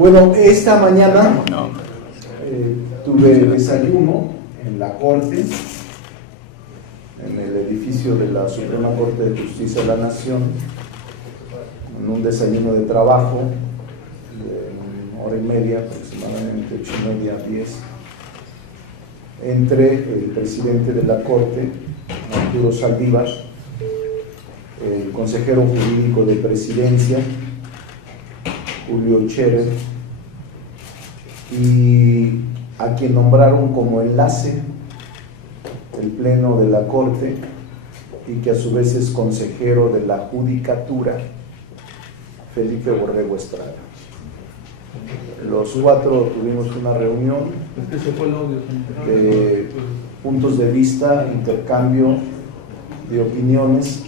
Bueno, esta mañana tuve desayuno en la Corte, en el edificio de la Suprema Corte de Justicia de la Nación, en un desayuno de trabajo de 1 hora y media, aproximadamente 8:30, 10, entre el presidente de la Corte, Arturo Saldívar, el consejero jurídico de Presidencia, Julio Scherer, y a quien nombraron como enlace el Pleno de la Corte y que a su vez es consejero de la Judicatura, Felipe Borrego Estrada. Los cuatro tuvimos una reunión de puntos de vista, intercambio de opiniones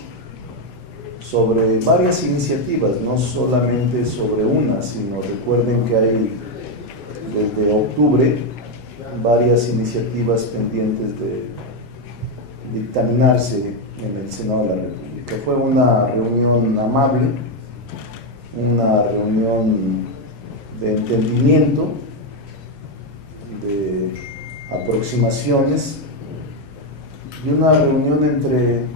sobre varias iniciativas, no solamente sobre una, sino recuerden que hay desde octubre varias iniciativas pendientes de dictaminarse en el Senado de la República. Fue una reunión amable, una reunión de entendimiento, de aproximaciones y una reunión entre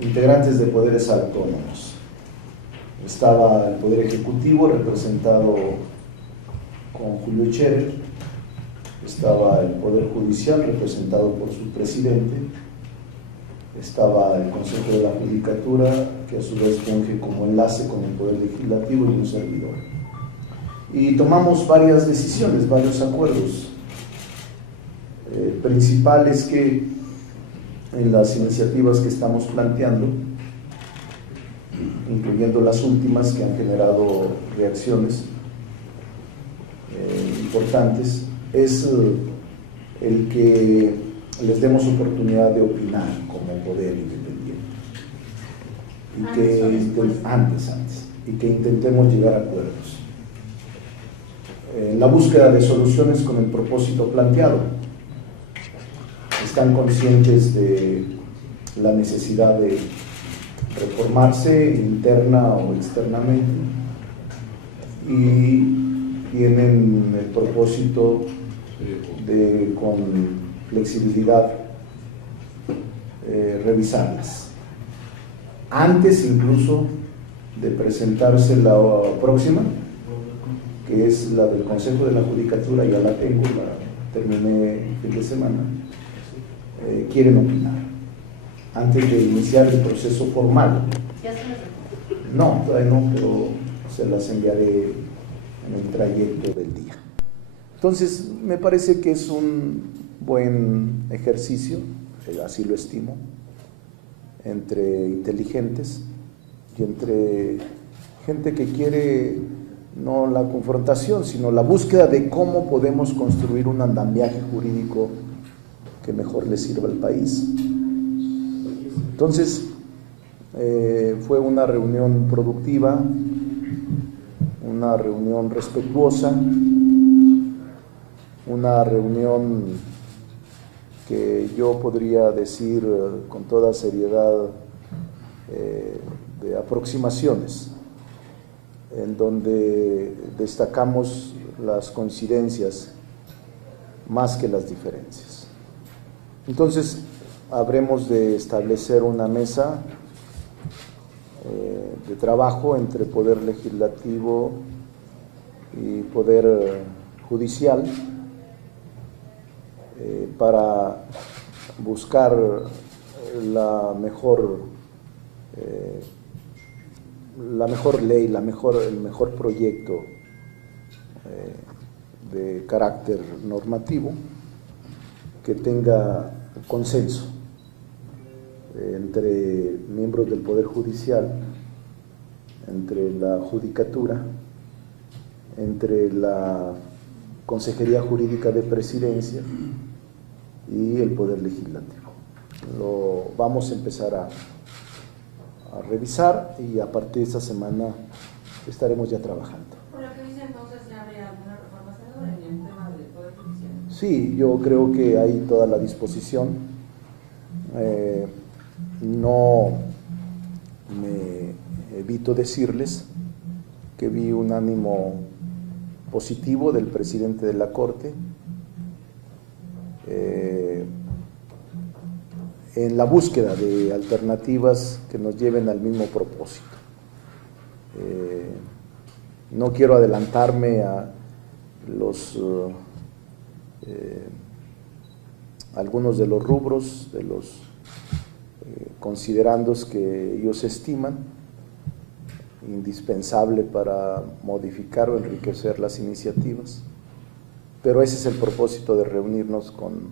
integrantes de poderes autónomos. Estaba el Poder Ejecutivo representado con Julio Scherer, estaba el Poder Judicial representado por su presidente, estaba el Consejo de la Judicatura, que a su vez funge como enlace con el Poder Legislativo, y un servidor. Y tomamos varias decisiones, varios acuerdos. Principal es que en las iniciativas que estamos planteando, incluyendo las últimas que han generado reacciones importantes, es el que les demos oportunidad de opinar como poder independiente y que intentemos llegar a acuerdos en la búsqueda de soluciones con el propósito planteado. Están conscientes de la necesidad de reformarse interna o externamente y tienen el propósito de, con flexibilidad, revisarlas antes incluso de presentarse la próxima, que es la del Consejo de la Judicatura. Ya la tengo, la terminé el fin de semana. Quieren opinar antes de iniciar el proceso formal. ¿Ya se las envió? No, todavía no, pero se las enviaré en el trayecto del día. Entonces, me parece que es un buen ejercicio, así lo estimo, entre inteligentes y entre gente que quiere no la confrontación, sino la búsqueda de cómo podemos construir un andamiaje jurídico que mejor le sirva al país. Entonces, fue una reunión productiva, una reunión respetuosa, una reunión que yo podría decir con toda seriedad de aproximaciones, en donde destacamos las coincidencias más que las diferencias. Entonces, habremos de establecer una mesa de trabajo entre Poder Legislativo y Poder Judicial para buscar la mejor ley, el mejor proyecto de carácter normativo que tenga consenso entre miembros del Poder Judicial, entre la Judicatura, entre la Consejería Jurídica de Presidencia y el Poder Legislativo. Lo vamos a empezar a revisar y a partir de esta semana estaremos ya trabajando. Por lo que dice, entonces, ¿ya habría alguna reforma senadora en el tema del Poder Judicial? Sí, yo creo que hay toda la disposición. No me evito decirles que vi un ánimo positivo del presidente de la Corte en la búsqueda de alternativas que nos lleven al mismo propósito. No quiero adelantarme a algunos de los rubros, de los considerandos que ellos estiman indispensable para modificar o enriquecer las iniciativas, pero ese es el propósito de reunirnos con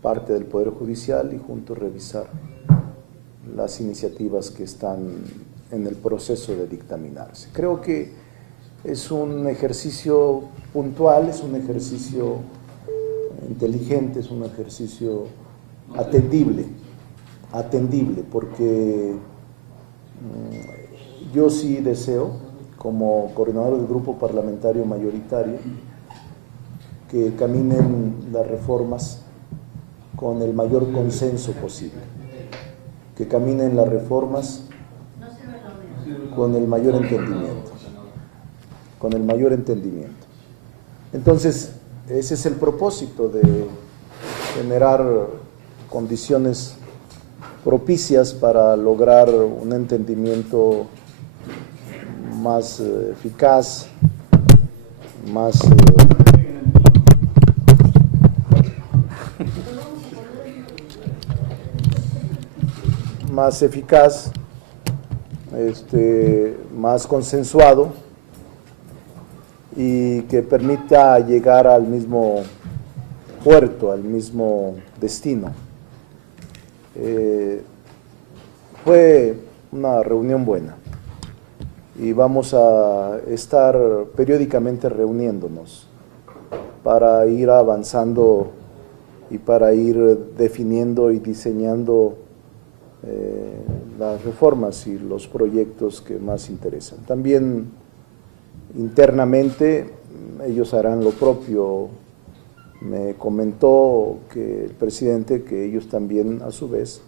parte del Poder Judicial y juntos revisar las iniciativas que están en el proceso de dictaminarse. Creo que es un ejercicio puntual, es un ejercicio inteligente, es un ejercicio atendible, porque yo sí deseo, como coordinador del grupo parlamentario mayoritario, que caminen las reformas con el mayor consenso posible, que caminen las reformas con el mayor entendimiento, Entonces, ese es el propósito de generar condiciones propicias para lograr un entendimiento más eficaz, más eficaz, más consensuado y que permita llegar al mismo puerto, al mismo destino. Fue una reunión buena y vamos a estar periódicamente reuniéndonos para ir avanzando y para ir definiendo y diseñando las reformas y los proyectos que más interesan. También internamente ellos harán lo propio. Me comentó que el presidente que ellos también a su vez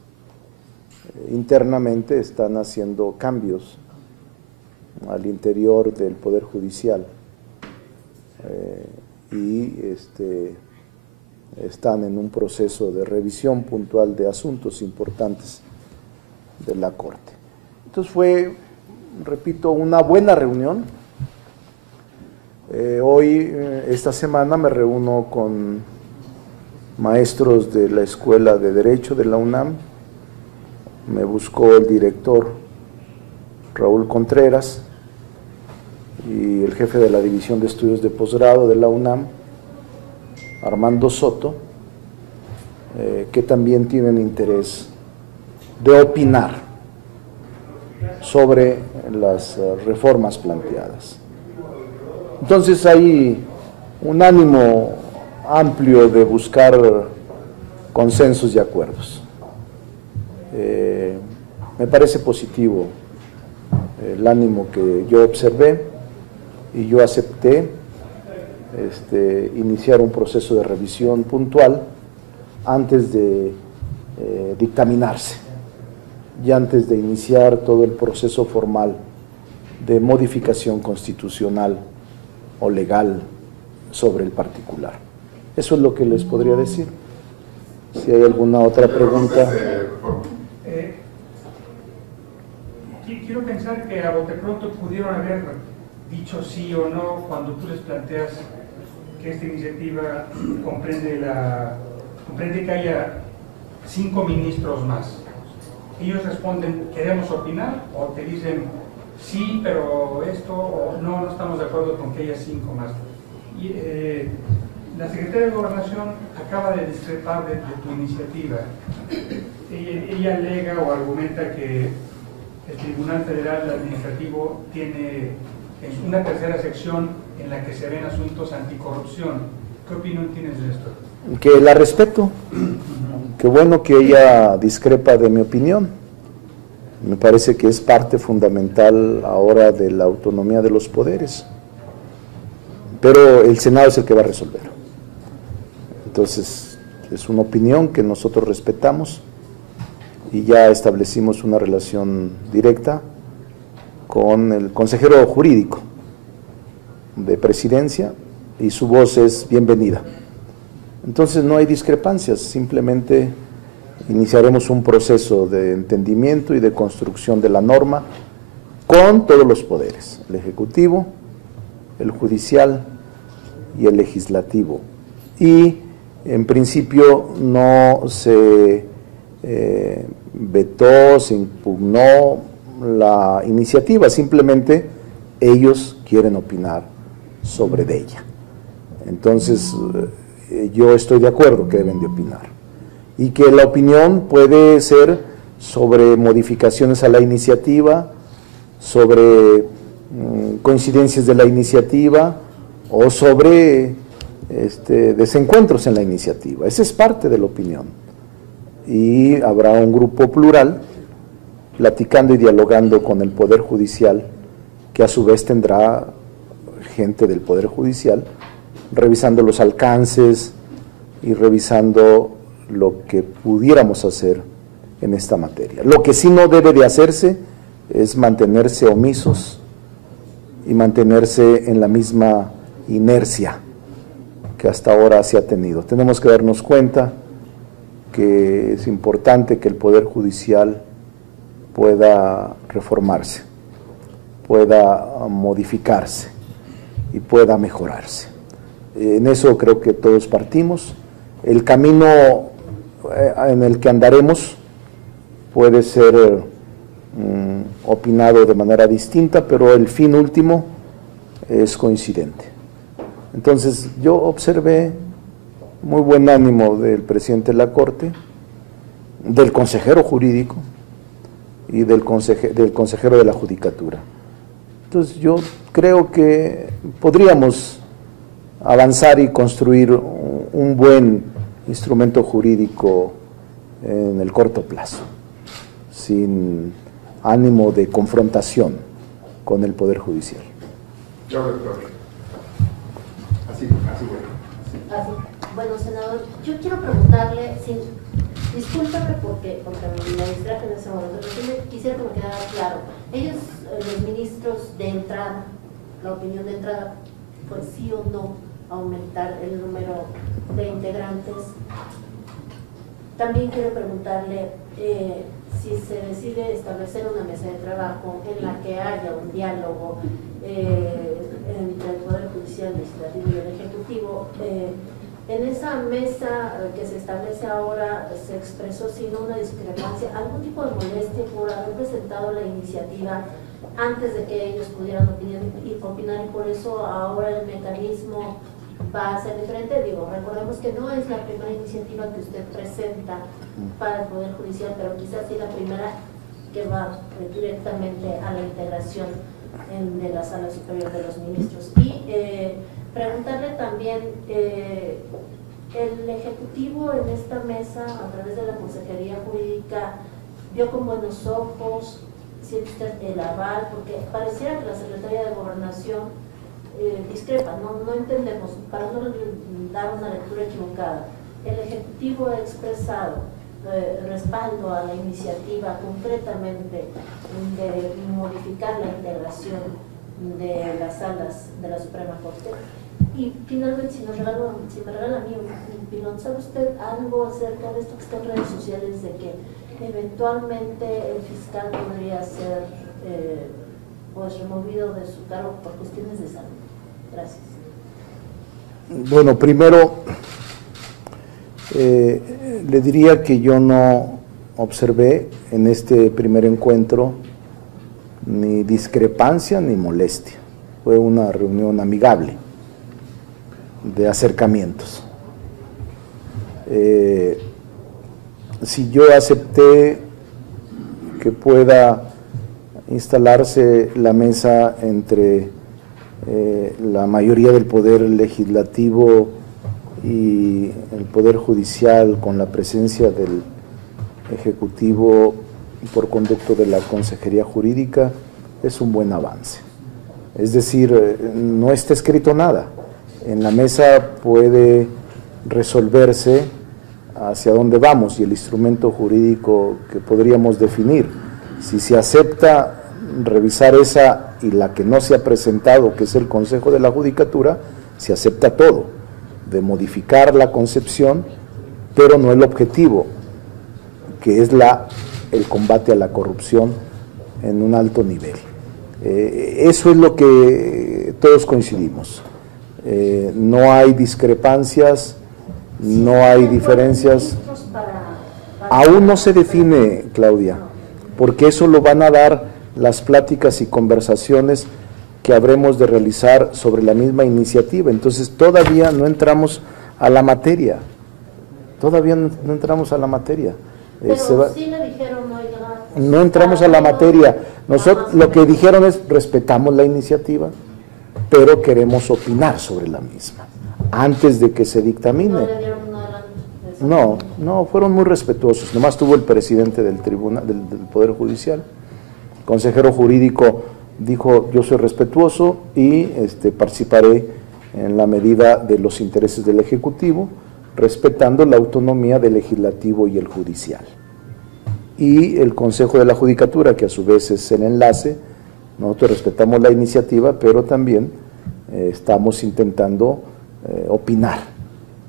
internamente están haciendo cambios al interior del Poder Judicial y están en un proceso de revisión puntual de asuntos importantes de la Corte. Entonces fue, repito, una buena reunión. Hoy, esta semana, me reúno con maestros de la Escuela de Derecho de la UNAM. Me buscó el director Raúl Contreras y el jefe de la División de Estudios de Posgrado de la UNAM, Armando Soto, que también tienen interés de opinar sobre las reformas planteadas. Entonces hay un ánimo amplio de buscar consensos y acuerdos. Me parece positivo el ánimo que yo observé y yo acepté iniciar un proceso de revisión puntual antes de dictaminarse y antes de iniciar todo el proceso formal de modificación constitucional o legal sobre el particular. Eso es lo que les podría decir. Si hay alguna otra pregunta. Quiero pensar que a bote pronto pudieron haber dicho sí o no cuando tú les planteas que esta iniciativa comprende que haya 5 ministros más. Ellos responden, queremos opinar, o te dicen, sí, pero esto, o no estamos de acuerdo con que haya 5 más. Y, la Secretaría de Gobernación acaba de discrepar de tu iniciativa. Ella alega o argumenta que el Tribunal Federal Administrativo tiene una tercera sección en la que se ven asuntos anticorrupción. ¿Qué opinión tienes de esto? Que la respeto. Qué bueno que ella discrepa de mi opinión. Me parece que es parte fundamental ahora de la autonomía de los poderes. Pero el Senado es el que va a resolver. Entonces, es una opinión que nosotros respetamos y ya establecimos una relación directa con el consejero jurídico de Presidencia y su voz es bienvenida. Entonces no hay discrepancias, simplemente iniciaremos un proceso de entendimiento y de construcción de la norma con todos los poderes, el Ejecutivo, el Judicial y el Legislativo. Y en principio no se vetó, se impugnó la iniciativa, simplemente ellos quieren opinar sobre ella. Entonces yo estoy de acuerdo que deben de opinar y que la opinión puede ser sobre modificaciones a la iniciativa, sobre coincidencias de la iniciativa o sobre desencuentros en la iniciativa. Esa es parte de la opinión. Y habrá un grupo plural platicando y dialogando con el Poder Judicial, que a su vez tendrá gente del Poder Judicial revisando los alcances y revisando lo que pudiéramos hacer en esta materia. Lo que sí no debe de hacerse es mantenerse omisos y mantenerse en la misma inercia que hasta ahora se ha tenido. Tenemos que darnos cuenta que es importante que el Poder Judicial pueda reformarse, pueda modificarse y pueda mejorarse. En eso creo que todos partimos. El camino en el que andaremos puede ser opinado de manera distinta, pero el fin último es coincidente. Entonces yo observé muy buen ánimo del presidente de la Corte, del consejero jurídico y del consejero de la Judicatura. Entonces yo creo que podríamos avanzar y construir un buen instrumento jurídico en el corto plazo, sin ánimo de confrontación con el Poder Judicial. Yo, doctor. Así. Bueno, senador, yo quiero preguntarle, discúlpame porque me distraje en ese momento, pero quisiera que me quedara claro. Ellos, los ministros de entrada, la opinión de entrada, pues sí o no aumentar el número de integrantes. También quiero preguntarle si se decide establecer una mesa de trabajo en la que haya un diálogo entre el Poder Judicial, Legislativo y el Ejecutivo. En esa mesa que se establece ahora se expresó sin una discrepancia, algún tipo de molestia por haber presentado la iniciativa antes de que ellos pudieran opinar y por eso ahora el mecanismo va a ser diferente. Digo, recordemos que no es la primera iniciativa que usted presenta para el Poder Judicial, pero quizás sí la primera que va directamente a la integración de la Sala Superior de los Ministros. Y preguntarle también, el Ejecutivo en esta mesa, a través de la Consejería Jurídica, vio con buenos ojos, siente usted el aval, porque pareciera que la Secretaría de Gobernación discrepa, no entendemos, para no dar una lectura equivocada. El Ejecutivo ha expresado respaldo a la iniciativa concretamente de modificar la integración de las salas de la Suprema Corte. Y finalmente, si me regala a mí un pilón, ¿sabe usted algo acerca de esto que está en redes sociales, de que eventualmente el fiscal podría ser pues removido de su cargo por cuestiones de salud? Gracias. Bueno, primero le diría que yo no observé en este primer encuentro ni discrepancia ni molestia. Fue una reunión amigable de acercamientos. Si yo acepté que pueda instalarse la mesa entre la mayoría del Poder Legislativo y el Poder Judicial con la presencia del Ejecutivo por conducto de la Consejería Jurídica, es un buen avance. Es decir, no está escrito nada. En la mesa puede resolverse hacia dónde vamos y el instrumento jurídico que podríamos definir. Si se acepta revisar esa y la que no se ha presentado, que es el Consejo de la Judicatura, se acepta todo, de modificar la concepción, pero no el objetivo, que es el combate a la corrupción en un alto nivel. Eso es lo que todos coincidimos. No hay discrepancias, no hay diferencias. Aún no se define, Claudia, porque eso lo van a dar las pláticas y conversaciones que habremos de realizar sobre la misma iniciativa. Entonces todavía no entramos a la materia, Pero sí le dijeron, oiga, no entramos a la materia. Nosotros lo que dijeron es, respetamos la iniciativa, pero queremos opinar sobre la misma, antes de que se dictamine. no le dieron un adelanto. No, fueron muy respetuosos. Nomás tuvo el presidente del tribunal, del Poder Judicial, consejero jurídico, dijo: yo soy respetuoso y participaré en la medida de los intereses del Ejecutivo, respetando la autonomía del Legislativo y el Judicial. Y el Consejo de la Judicatura, que a su vez es el enlace, nosotros respetamos la iniciativa, pero también estamos intentando opinar,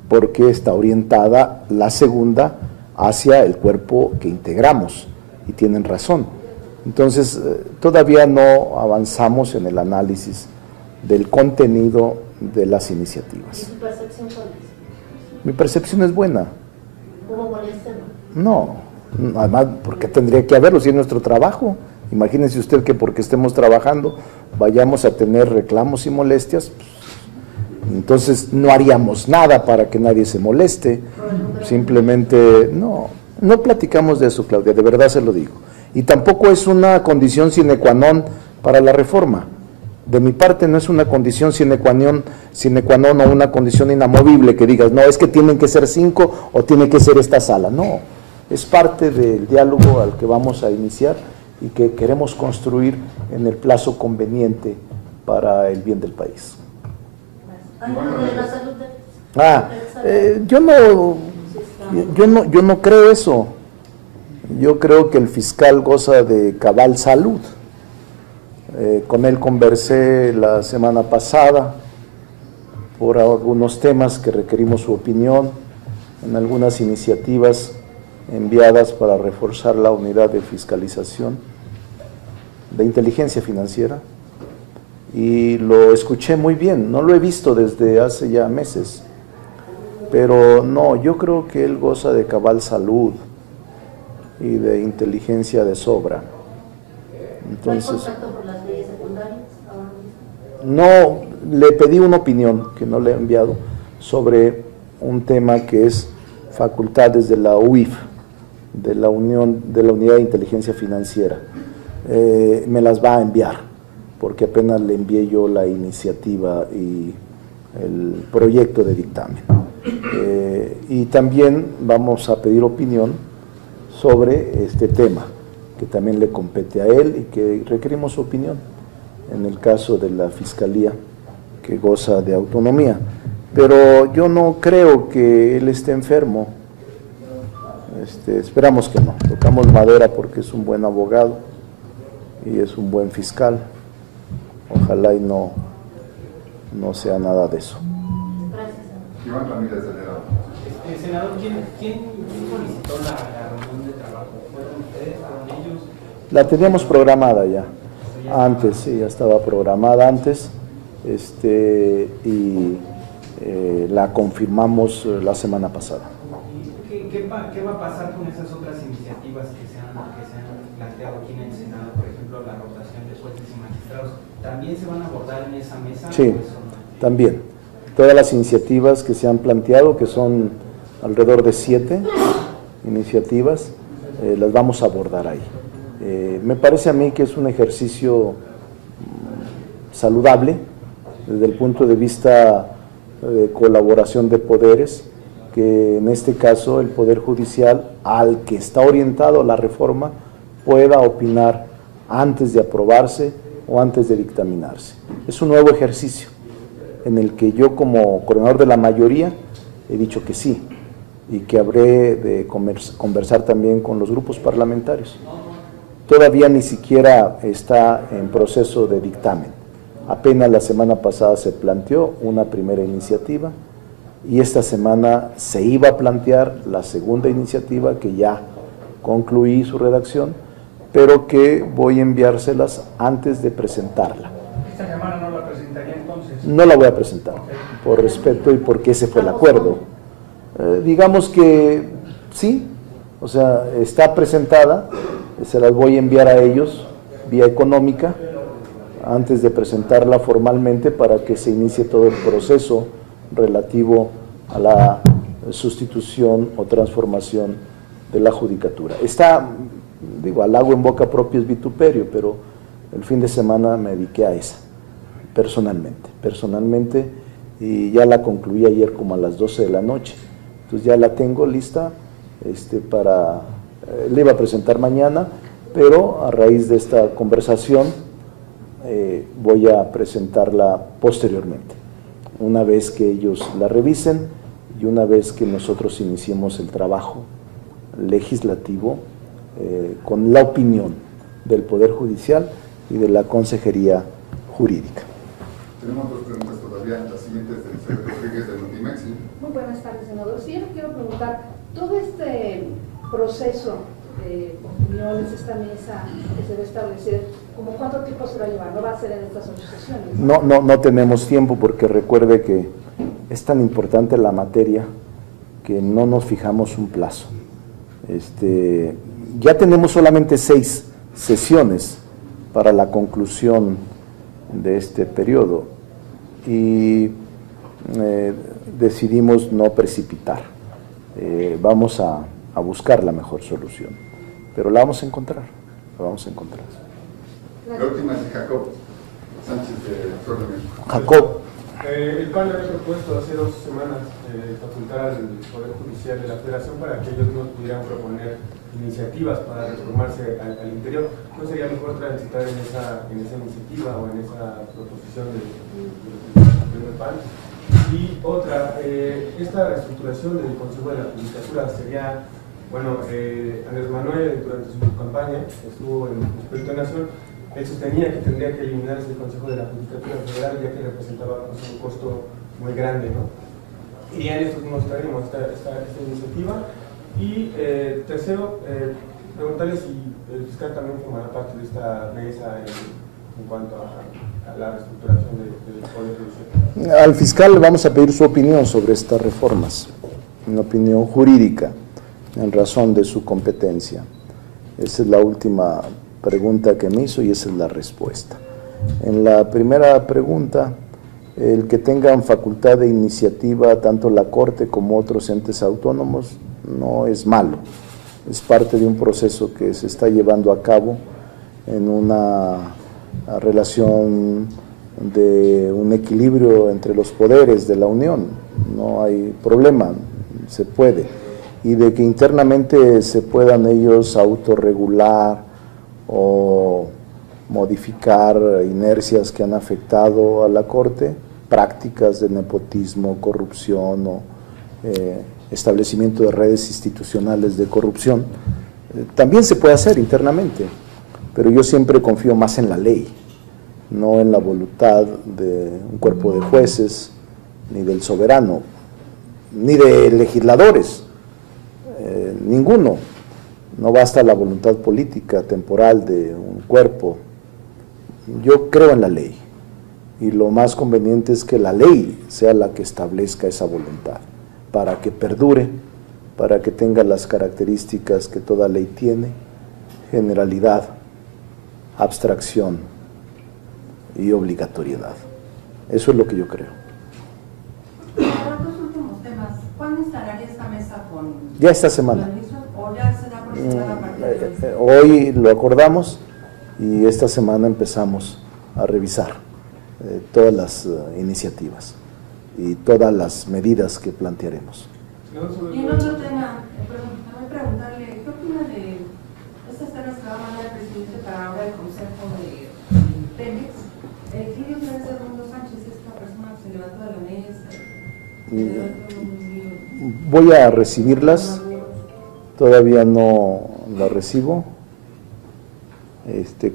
porque está orientada la segunda hacia el cuerpo que integramos, y tienen razón. Entonces, todavía no avanzamos en el análisis del contenido de las iniciativas. ¿Y su percepción cuál es? Mi percepción es buena. ¿Hubo molestia? No, además, ¿por qué tendría que haberlo si es nuestro trabajo? Imagínense usted que porque estemos trabajando vayamos a tener reclamos y molestias, pues, entonces no haríamos nada para que nadie se moleste. Simplemente no platicamos de eso, Claudia, de verdad se lo digo. Y tampoco es una condición sine qua non para la reforma. De mi parte no es una condición sine qua non o una condición inamovible que digas, no, es que tienen que ser 5 o tiene que ser esta sala. No, es parte del diálogo al que vamos a iniciar y que queremos construir en el plazo conveniente para el bien del país. Yo no creo eso. Yo creo que el fiscal goza de cabal salud. Con él conversé la semana pasada por algunos temas que requerimos su opinión, en algunas iniciativas enviadas para reforzar la unidad de fiscalización de inteligencia financiera, y lo escuché muy bien. No lo he visto desde hace ya meses, pero no, yo creo que él goza de cabal salud y de inteligencia de sobra. Entonces, por las leyes secundarias? no, le pedí una opinión que no le he enviado sobre un tema que es facultades de la UIF, de la Unidad de Inteligencia Financiera. Me las va a enviar, porque apenas le envié yo la iniciativa y el proyecto de dictamen. Y también vamos a pedir opinión sobre este tema, que también le compete a él y que requerimos su opinión en el caso de la Fiscalía, que goza de autonomía. Pero yo no creo que él esté enfermo. Esperamos que no. Tocamos madera porque es un buen abogado y es un buen fiscal. Ojalá y no sea nada de eso. Gracias. Iván Ramírez, delegado. Senador, ¿quién solicitó la reunión de trabajo? ¿Fueron ustedes? ¿Fueron ellos? La teníamos programada ya, antes, sí, ya estaba programada antes, y la confirmamos la semana pasada. ¿Qué va a pasar con esas otras iniciativas que se han planteado aquí en el Senado? Por ejemplo, la rotación de jueces y magistrados. ¿También se van a abordar en esa mesa? Sí, también. Todas las iniciativas que se han planteado, que son alrededor de 7 iniciativas, las vamos a abordar ahí. Me parece a mí que es un ejercicio saludable desde el punto de vista de colaboración de poderes, que en este caso el Poder Judicial, al que está orientado la reforma, pueda opinar antes de aprobarse o antes de dictaminarse. Es un nuevo ejercicio en el que yo, como coordinador de la mayoría, he dicho que sí, y que habré de conversar también con los grupos parlamentarios todavía ni siquiera está en proceso de dictamen. Apenas la semana pasada se planteó una primera iniciativa y esta semana se iba a plantear la segunda iniciativa, que ya concluí su redacción, pero que voy a enviárselas antes de presentarla. ¿Esta semana no la presentaría entonces? No la voy a presentar, por respeto y porque ese fue el acuerdo. Digamos que sí, o sea, está presentada, se las voy a enviar a ellos vía económica antes de presentarla formalmente para que se inicie todo el proceso relativo a la sustitución o transformación de la judicatura. Está, digo, halago en boca propia es vituperio, pero el fin de semana me dediqué a esa, personalmente, y ya la concluí ayer como a las 12 de la noche. Entonces ya la tengo lista le iba a presentar mañana, pero a raíz de esta conversación voy a presentarla posteriormente, una vez que ellos la revisen y una vez que nosotros iniciemos el trabajo legislativo con la opinión del Poder Judicial y de la Consejería Jurídica. Tenemos dos preguntas todavía, las siguientes del señor Rodríguez de Notimex. Muy buenas tardes, senador. Sí, yo le quiero preguntar, todo este proceso de opiniones, esta mesa que se va a establecer, ¿cómo cuánto tiempo se va a llevar? ¿No va a ser en estas 8 sesiones? No tenemos tiempo, porque recuerde que es tan importante la materia que no nos fijamos un plazo. Ya tenemos solamente 6 sesiones para la conclusión de este periodo y decidimos no precipitar. Vamos a buscar la mejor solución, pero la vamos a encontrar, La última es de Jacob Sánchez de Flor de México. Jacob. El PAN había propuesto hace 2 semanas facultar al Poder Judicial de la Federación para que ellos no pudieran proponer iniciativas para reformarse al interior. ¿No sería mejor transitar en esa iniciativa o en esa proposición del PAN? Y otra, esta reestructuración del Consejo de la Judicatura sería, bueno, Andrés Manuel durante su campaña estuvo en el Proyecto de Nación. Él sostenía que tendría que eliminarse el Consejo de la Judicatura Federal, ya que representaba pues, un costo muy grande, ¿no? Y en estos mismos traemos esta iniciativa. Y tercero, preguntarle si el fiscal también formará parte de esta mesa en cuanto a la reestructuración del Poder Judicial. Al fiscal le vamos a pedir su opinión sobre estas reformas, una opinión jurídica, en razón de su competencia. Esa es la última pregunta que me hizo y esa es la respuesta. En la primera pregunta, el que tengan facultad de iniciativa tanto la Corte como otros entes autónomos no es malo, es parte de un proceso que se está llevando a cabo en una relación de un equilibrio entre los poderes de la Unión, no hay problema, se puede, y de que internamente se puedan ellos autorregular o modificar inercias que han afectado a la Corte, prácticas de nepotismo, corrupción o establecimiento de redes institucionales de corrupción, también se puede hacer internamente, pero yo siempre confío más en la ley, no en la voluntad de un cuerpo de jueces, ni del soberano, ni de legisladores, ninguno. No basta la voluntad política temporal de un cuerpo. Yo creo en la ley y lo más conveniente es que la ley sea la que establezca esa voluntad para que perdure, para que tenga las características que toda ley tiene: generalidad, abstracción y obligatoriedad. Eso es lo que yo creo. Para los últimos temas, ¿cuándo instalaría esta mesa con Ya esta semana. ¿O ya se da por sentada a partir de hoy? Hoy lo acordamos y esta semana empezamos a revisar todas las iniciativas y todas las medidas que plantearemos. Y en otro tema, también preguntarle, ¿qué opina de estas temas que va a mandar el presidente para ahora el Consejo de Pemex? ¿Quién es Edmundo Sánchez, esta persona que se levantó de la mesa? Voy a recibirlas, todavía no las recibo,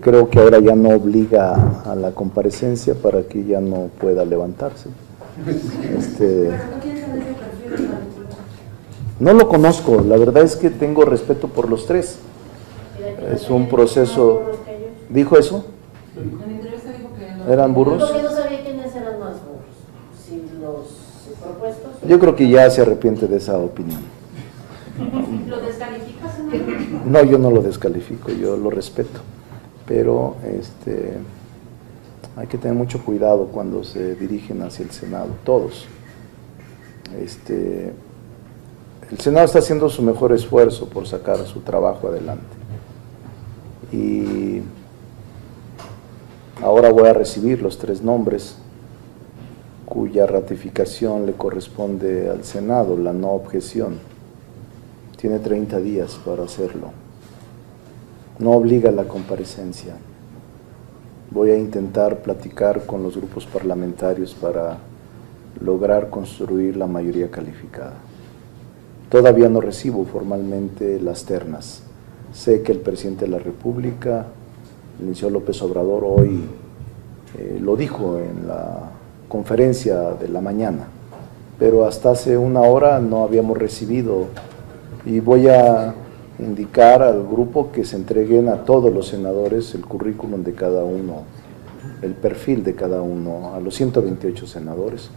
Creo que ahora ya no obliga a la comparecencia para que ya no pueda levantarse. No lo conozco, la verdad es que tengo respeto por los tres. Es un proceso. ¿Dijo eso? En entrevista dijo que ¿Eran burros? Porque no sabía quiénes eran más burros, si los propuestos. Yo creo que ya se arrepiente de esa opinión. ¿Lo descalificas, senador? No, yo no lo descalifico, yo lo respeto, pero hay que tener mucho cuidado cuando se dirigen hacia el Senado, todos. El Senado está haciendo su mejor esfuerzo por sacar su trabajo adelante. Y ahora voy a recibir los 3 nombres cuya ratificación le corresponde al Senado, la no objeción. Tiene 30 días para hacerlo. No obliga a la comparecencia. Voy a intentar platicar con los grupos parlamentarios para lograr construir la mayoría calificada. Todavía no recibo formalmente las ternas. Sé que el presidente de la República, el licenciado López Obrador, hoy lo dijo en la conferencia de la mañana, pero hasta hace una hora no habíamos recibido, y voy a indicar al grupo que se entreguen a todos los senadores el currículum de cada uno, el perfil de cada uno, a los 128 senadores.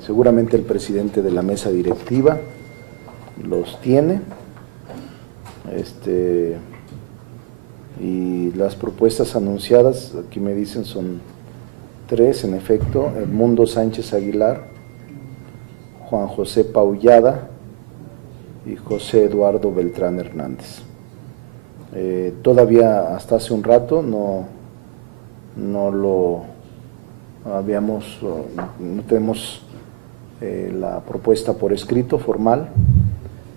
Seguramente el presidente de la mesa directiva los tiene, y las propuestas anunciadas, aquí me dicen son 3, en efecto: Edmundo Sánchez Aguilar, Juan José Paullada y José Eduardo Beltrán Hernández. Todavía hasta hace un rato no tenemos la propuesta por escrito formal.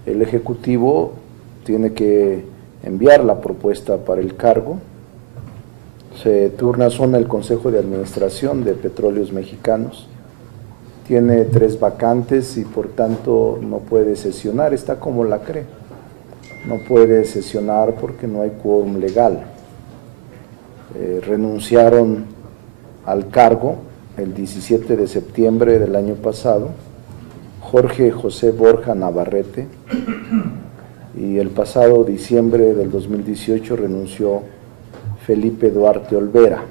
El Ejecutivo tiene que enviar la propuesta para el cargo. Se turna zona el Consejo de Administración de Petróleos Mexicanos. Tiene 3 vacantes y por tanto no puede sesionar, está como la CRE. No puede sesionar porque no hay quórum legal. Renunciaron al cargo el 17 de septiembre del año pasado Jorge José Borja Navarrete, y el pasado diciembre del 2018 renunció Felipe Duarte Olvera.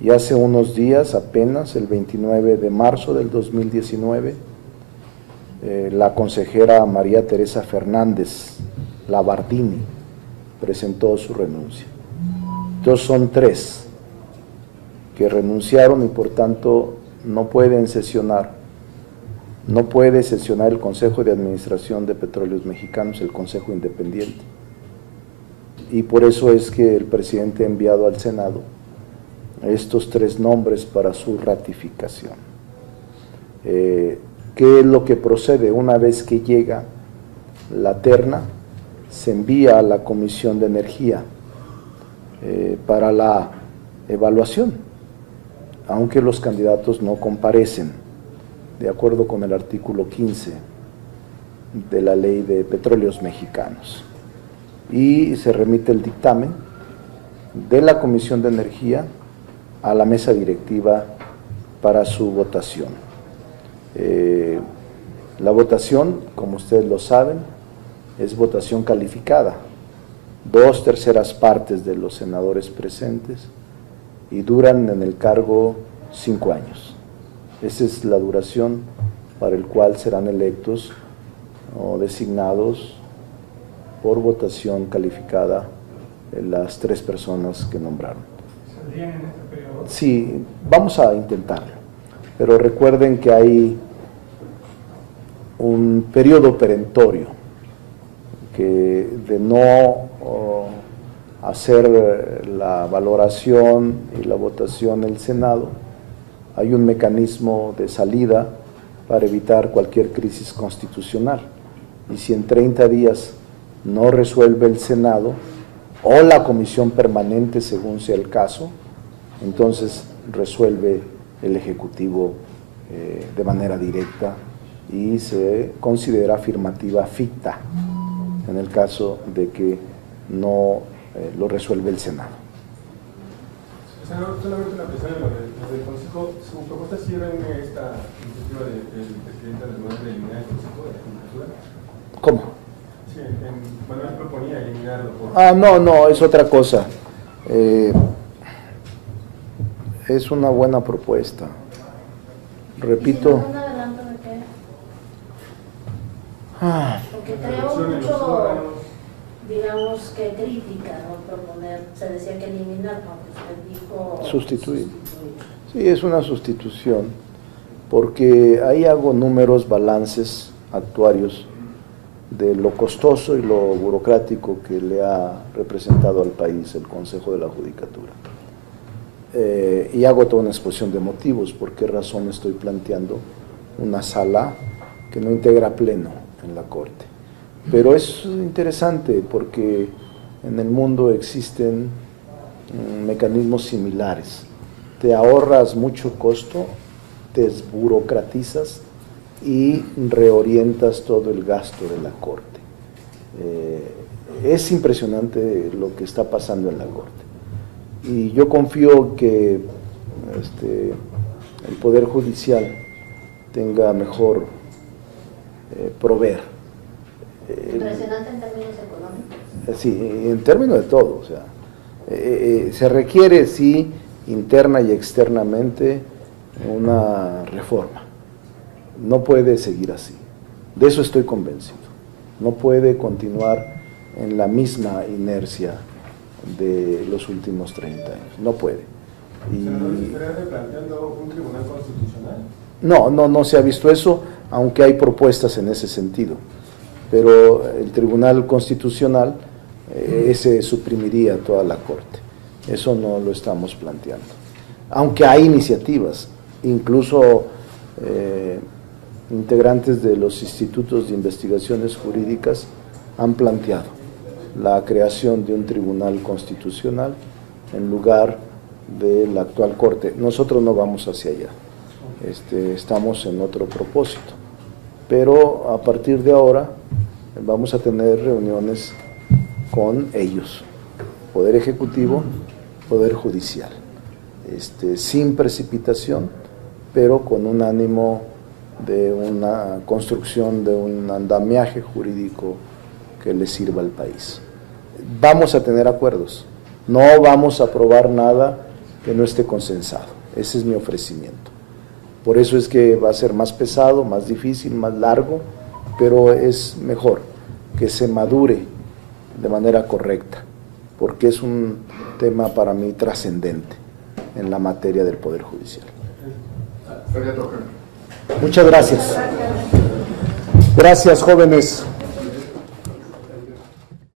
Y hace unos días, apenas el 29 de marzo del 2019, la consejera María Teresa Fernández Labardini presentó su renuncia. Entonces son 3 que renunciaron y por tanto no pueden sesionar. No puede sesionar el Consejo de Administración de Petróleos Mexicanos, el Consejo Independiente. Y por eso es que el presidente ha enviado al Senado estos 3 nombres para su ratificación. ¿Qué es lo que procede? Una vez que llega la terna, se envía a la Comisión de Energía para la evaluación, aunque los candidatos no comparecen, de acuerdo con el artículo 15 de la Ley de Petróleos Mexicanos. Y se remite el dictamen de la Comisión de Energía a la mesa directiva para su votación. La votación, como ustedes lo saben, es votación calificada. 2/3 partes de los senadores presentes y duran en el cargo 5 años. Esa es la duración para el cual serán electos o designados por votación calificada las 3 personas que nombraron. ¿Saldrían en este periodo? Sí, vamos a intentarlo, pero recuerden que hay un periodo perentorio que de no hacer la valoración y la votación en el Senado, hay un mecanismo de salida para evitar cualquier crisis constitucional. Y si en 30 días no resuelve el Senado o la comisión permanente, según sea el caso, entonces resuelve el Ejecutivo de manera directa y se considera afirmativa ficta en el caso de que no lo resuelve el Senado. Senador, solamente una presión en lo del Consejo. ¿Su propuesta sí reúne esta iniciativa del presidente Andrés Manuel de eliminar el Consejo de la Judicatura? ¿Cómo? Sí, Manuel proponía eliminarlo por... No, es otra cosa. Es una buena propuesta. Repito. ¿Y si no, un adelanto de qué? Porque creo mucho, digamos, que crítica, ¿no? Proponer, se decía que eliminar, aunque usted dijo Sustituir. Sí, es una sustitución, porque ahí hago números, balances, actuarios de lo costoso y lo burocrático que le ha representado al país el Consejo de la Judicatura. Y hago toda una exposición de motivos, por qué razón estoy planteando una sala que no integra pleno en la Corte. Pero es interesante porque en el mundo existen mecanismos similares. Te ahorras mucho costo, te desburocratizas y reorientas todo el gasto de la Corte. Es impresionante lo que está pasando en la Corte. Y yo confío que el Poder Judicial tenga mejor proveer. impresionante en términos económicos. Sí, en términos de todo. O sea, se requiere, sí, interna y externamente una reforma. No puede seguir así. De eso estoy convencido. No puede continuar en la misma inercia de los últimos 30 años. No puede. ¿Se estaría replanteando un tribunal constitucional? No se ha visto eso, aunque hay propuestas en ese sentido. Pero el Tribunal Constitucional, ese suprimiría toda la Corte. Eso no lo estamos planteando. Aunque hay iniciativas, incluso integrantes de los institutos de investigaciones jurídicas han planteado la creación de un tribunal constitucional en lugar de la actual Corte. Nosotros no vamos hacia allá, estamos en otro propósito, pero a partir de ahora vamos a tener reuniones con ellos, Poder Ejecutivo, Poder Judicial, sin precipitación, pero con un ánimo de una construcción de un andamiaje jurídico que le sirva al país. Vamos a tener acuerdos, no vamos a aprobar nada que no esté consensado, ese es mi ofrecimiento. Por eso es que va a ser más pesado, más difícil, más largo, pero es mejor que se madure de manera correcta, porque es un tema para mí trascendente en la materia del Poder Judicial. Muchas gracias. Gracias, jóvenes.